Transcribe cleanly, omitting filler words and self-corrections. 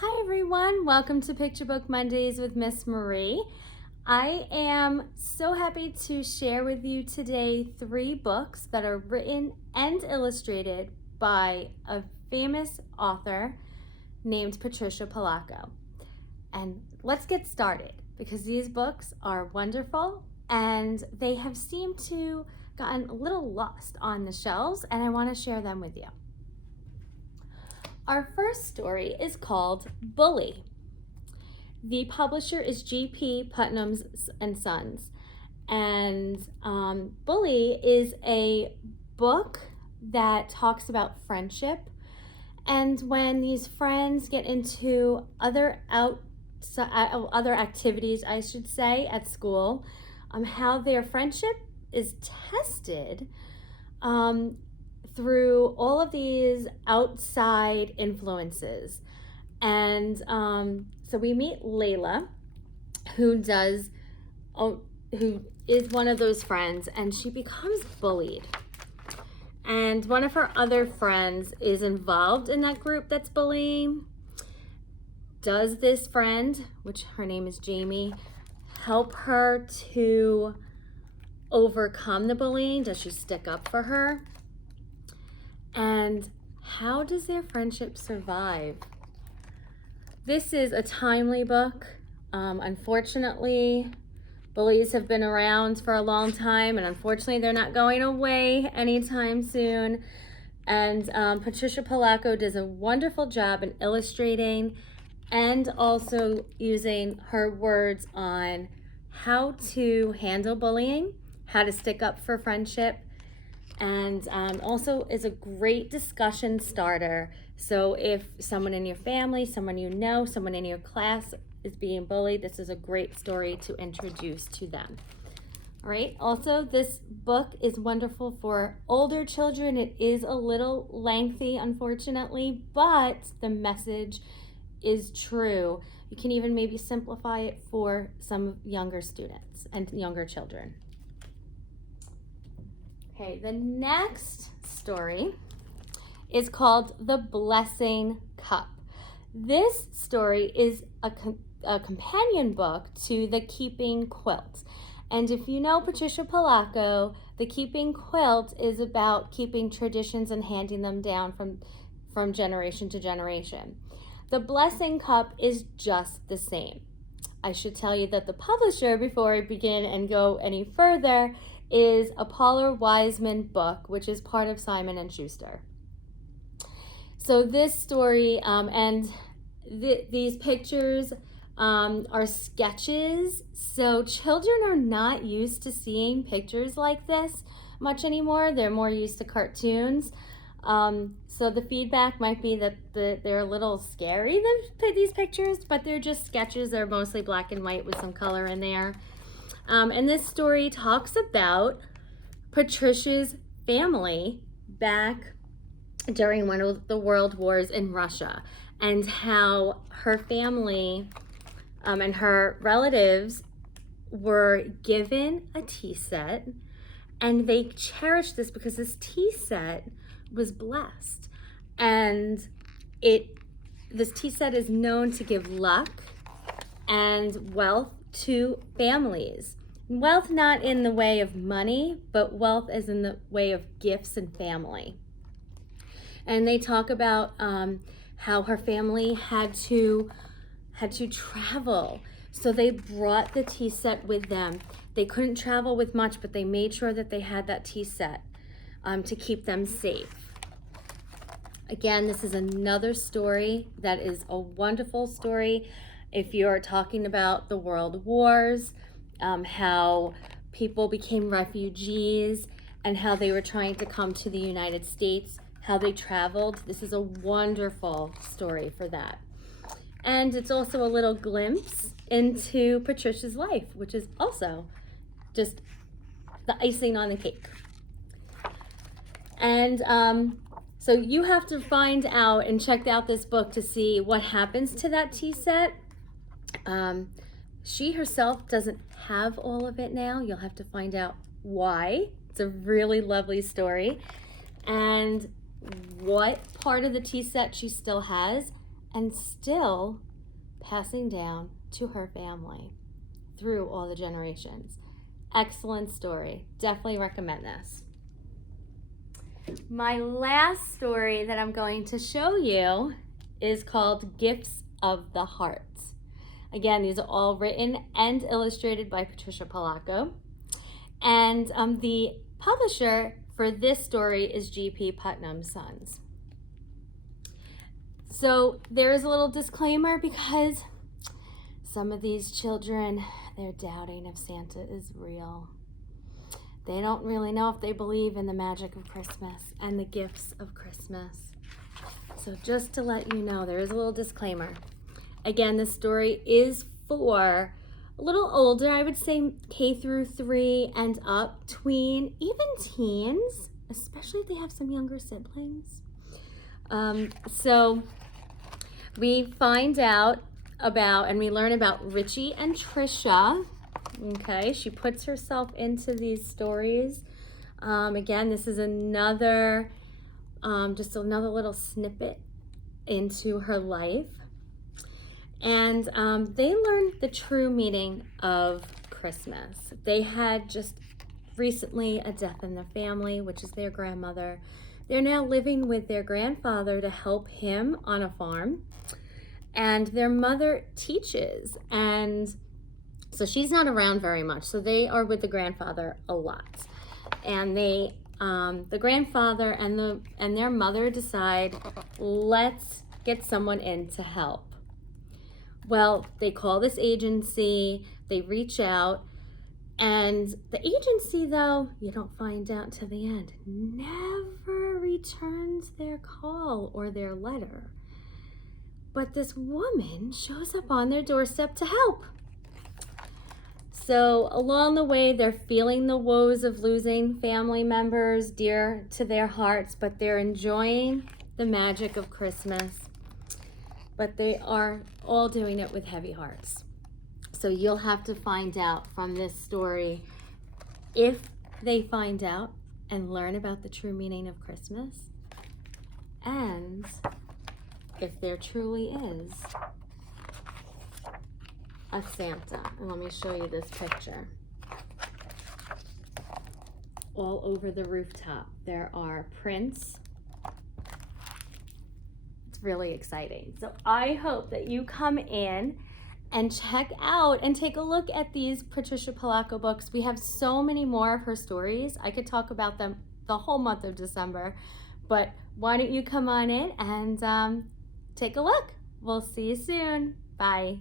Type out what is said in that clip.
Hi everyone, welcome to Picture Book Mondays with Miss Marie. I am so happy to share with you today 3 books that are written and illustrated by a famous author named Patricia Polacco. And let's get started because these books are wonderful and they have seemed to gotten a little lost on the shelves, and I want to share them with you. Our first story is called Bully. The publisher is G.P. Putnam and Sons. And Bully is a book that talks about friendship. And when these friends get into other activities, I should say, at school, how their friendship is tested through all of these outside influences. And so we meet Layla, who is one of those friends, and she becomes bullied. And one of her other friends is involved in that group that's bullying. Does this friend, which her name is Jamie, help her to overcome the bullying? Does she stick up for her? And how does their friendship survive? This is a timely book. Unfortunately, bullies have been around for a long time, and unfortunately they're not going away anytime soon. And Patricia Polacco does a wonderful job in illustrating and also using her words on how to handle bullying, how to stick up for friendship, and also is a great discussion starter. So if someone in your family, someone you know, someone in your class is being bullied, this is a great story to introduce to them. All right, also this book is wonderful for older children. It is a little lengthy, unfortunately, but the message is true. You can even maybe simplify it for some younger students and younger children. Okay, the next story is called The Blessing Cup. This story is a companion book to The Keeping Quilt. And if you know Patricia Polacco, The Keeping Quilt is about keeping traditions and handing them down from generation to generation. The Blessing Cup is just the same. I should tell you that the publisher, before I begin and go any further, is a Paula Wiseman book, which is part of Simon and Schuster. So this story and these pictures are sketches. So children are not used to seeing pictures like this much anymore. They're more used to cartoons. So the feedback might be that they're a little scary, these pictures, but they're just sketches. They're mostly black and white with some color in there. And this story talks about Patricia's family back during one of the world wars in Russia, and how her family and her relatives were given a tea set, and they cherished this because this tea set was blessed. And this tea set is known to give luck and wealth to families. Wealth not in the way of money, but wealth as in the way of gifts and family. And they talk about how her family had to travel. So they brought the tea set with them. They couldn't travel with much, but they made sure that they had that tea set to keep them safe. Again, this is another story that is a wonderful story. If you're talking about the world wars, how people became refugees and how they were trying to come to the United States, how they traveled, this is a wonderful story for that. And it's also a little glimpse into Patricia's life, which is also just the icing on the cake. And so you have to find out and check out this book to see what happens to that tea set. She herself doesn't have all of it now. You'll have to find out why. It's a really lovely story. And what part of the tea set she still has, and still passing down to her family through all the generations. Excellent story. Definitely recommend this. My last story that I'm going to show you is called Gifts of the Heart. Again, these are all written and illustrated by Patricia Polacco. And the publisher for this story is G.P. Putnam Sons. So there is a little disclaimer because some of these children, they're doubting if Santa is real. They don't really know if they believe in the magic of Christmas and the gifts of Christmas. So just to let you know, there is a little disclaimer. Again, this story is for a little older, I would say K through 3 and up, tween, even teens, especially if they have some younger siblings. So we find out about and we learn about Richie and Trisha. Okay, she puts herself into these stories. Again, this is another, just another little snippet into her life. And they learned the true meaning of Christmas. They had just recently a death in the family, which is their grandmother. They're now living with their grandfather to help him on a farm. And their mother teaches, and so she's not around very much. So they are with the grandfather a lot. And they, the grandfather and their mother decide, let's get someone in to help. Well, they call this agency, they reach out, and the agency, though, you don't find out till the end, never returns their call or their letter. But this woman shows up on their doorstep to help. So along the way, they're feeling the woes of losing family members dear to their hearts, but they're enjoying the magic of Christmas. But they are all doing it with heavy hearts. So you'll have to find out from this story if they find out and learn about the true meaning of Christmas, and if there truly is a Santa. And let me show you this picture. All over the rooftop, there are prints. It's really exciting. So I hope that you come in and check out and take a look at these Patricia Polacco books. We have so many more of her stories. I could talk about them the whole month of December, but why don't you come on in and take a look. We'll see you soon. Bye.